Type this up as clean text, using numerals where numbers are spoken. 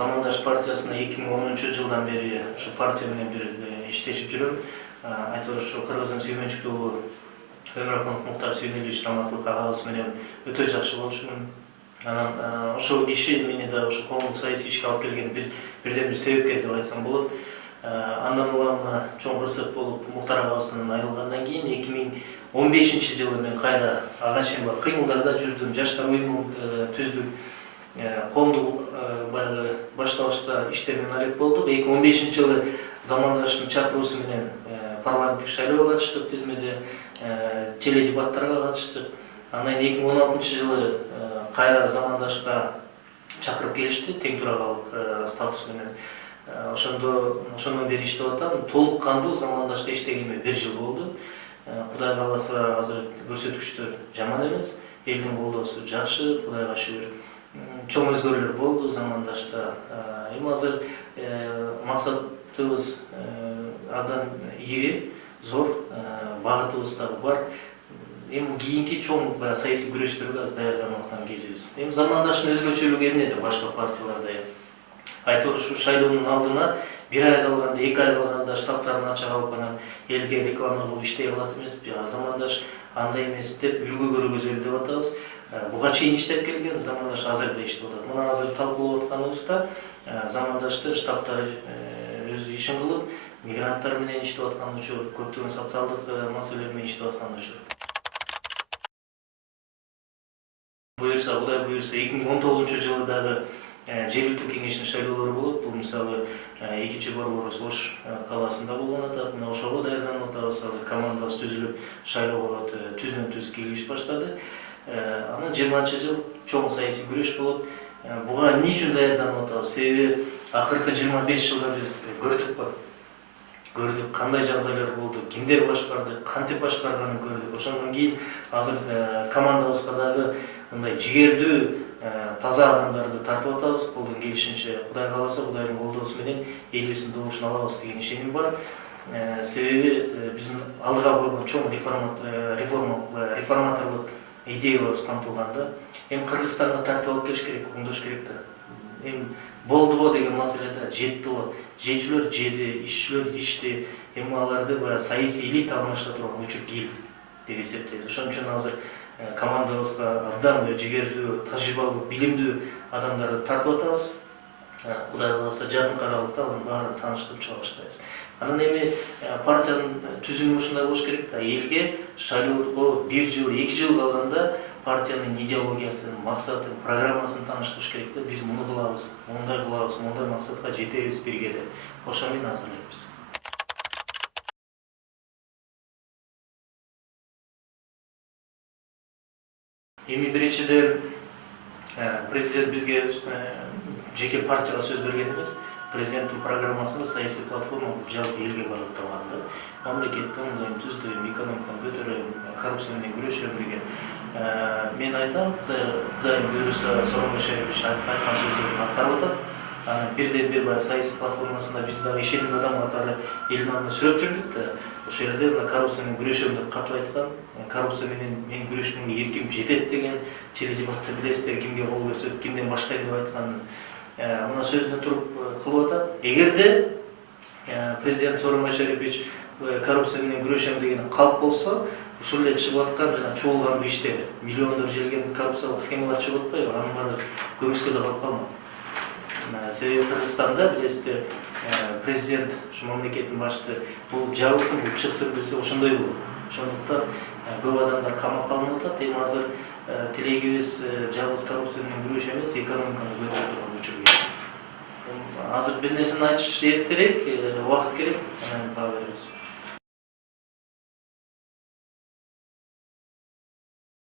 Замандаш партиясына 2010-жылдан бери ушу партия менен бир иштешип жүрөм. Айтор ушу Кыргыздын сүйгөнчүктүү уулу Өмүрахунов Муктар Сүйүнүлович Раматылык агабыз менен өтө жакшы болчумун. Анан ошол киши мени да ушу коомдук саясий ишке алып келген бирден бир себепкер деп айтсам болот. Андан улам чоң кырсык болуп Муктар агабыздан айрылгандан кийин 2015-жылы мен кайра ага чейин кыймылдарда жүрдүм, жаштар уюмун түздүк. Коомдук баягы башталышта иштермен алек болдук. 2015-жылы Замандаштын чакыруусу менен парламенттик шайлоого катыштык, тизмеде теледебаттарга катыштык. Анан 2016-жылы кайра Замандашка чакырып келишти, тең төрагалык статус менен. Ошондон бери иштеп атам. Толук кандуу Замандашка иштегениме 1 жыл болду. Кудай кааласа азыр көрсөткүчтөр жаман эмес. Элдин колдоосу жакшы, Кудайга шүгүр. Чоң өзгөрүүлөр болду Замандашта. Эми азыр максатыбыз абдан ийри, зор, багытыбыз дагы бар. Эми кийинки чоң саясий күрөштөргө азыр даярданып аткан кезибиз. Эми Замандаштын өзгөчөлүгү эмнеде башка партияларда? Айтор ушу шайлоонун алдына 1 ай калганда, 2 ай калганда штабтарын ача алып анан элге реклама кылып иштей алат эмеспи. Замандаш андай эмес деп үлгү көргөзөлү деп атабыз. Буга чейин иштеп келген, Замандаш азыр да иштеп атат. Мына азыр талкуулап атканыбызда Замандаштын штабтары өз ишин кылып, мигранттар менен иштеп аткан учур, көптөгөн социалдык маселелер менен иштеп аткан учур. Буюрса, Кудай буюрса, 2019-жылы дагы жергиликтүү кеңештин шайлоолору болот. Бул мисалы 2-чи борборубуз Ош калаасында болгон атат. Мына ошого даярданып атабыз. Азыр командабыз түзүлүп, шайлоого түздөн-түз киргизип баштады. Анан 20-жыл чоң саясий күрөш болот. Буга эмне үчүн даярданып атабыз? Себеби акыркы 25 жылда биз көрдүк кандай жагдайлар болду, кимдер башкарды, кантип башкарганын көрдүк. Ошондон кийин азыр командабызга дагы мындай жигердүү, таза адамдарды тартып атабыз. Колдон келишинче, Кудай кааласа, Кудайдын колдоосу менен элибиздин добушун алабыз деген ишеним бар. Себеби биздин алдыга койгон чоң реформаторлук идеяларыбыз камтылганда, эми Кыргызстанга тартып алып келиш керек, оңдош керек да. Эми болдубу деген маселеде жеттиби, жечүлөр жеди, ишчилер ичти. Эми аларды саясий элита алмашыра турган учур келди деп эсептейбиз. Ошон үчүн азыр командабызга абдан жигердүү, тажрыйбалуу, билимдүү адамдарды тартып атабыз. Кудай кааласа, жакын аралыкта алардын баарын тааныштырып чыга баштайбыз. Анан эми партиянын түзүлүшү ушундай болуш керек да. Элге шайлоого 1 жыл, 2 жыл калганда партиянын идеологиясын, максатын, программасын тааныштырыш керек да. Биз муну кылабыз, мондай кылабыз, мондай максатка жетебиз бирге деп. Ошо менен азырлайбыз. Эми биринчиден президент бизге жеке партияга сөз берген эмес. Президенттин программасында саясий платформа бул жалпы элге багытталган да. Мамлекетти оңдойм, түздөйм, экономиканы көтөрөм, коррупция менен күрөшөм деген. Мен айтам, Кудайым буйруса, Сооронбай Шарипович айткан сөздөрүн аткарып атат. Анан бирден бир саясий платформасында биз дагы ишеним адам катары элдин алдында сүрөп жүрдүк да. Ошол жерде коррупция менен күрөшөм деп катып айткан. Коррупция менен мен күрөшкөнгө эрким жетет деген теледебатты билесиздер, кимге кол көсөп, кимден баштайм деп айткан. Мына сөзүнө туруп кылып атат. Эгерде президент Сооронбай Шарипович коррупция менен күрөшөм деген калп болсо, ушул эле чыгып аткан жана чогулган иштер, миллиондор желген коррупциялык схемалар чыгып атпайбы? Анын баары көмүскөдө калып калмак. Себеби Кыргызстанда билесиздер, президент, ушу мамлекеттин башчысы бул жабылсын, бул чыксын десе ошондой болот. Ошондуктан көп адамдар камакка алынып атат. Эми азыр тилегибиз жалгыз коррупция менен күрөшүү эмес, экономиканы көтөрүп турган учур келди. Азыр бир нерсени айтыш эртерээк, убакыт керек, анан баа беребиз.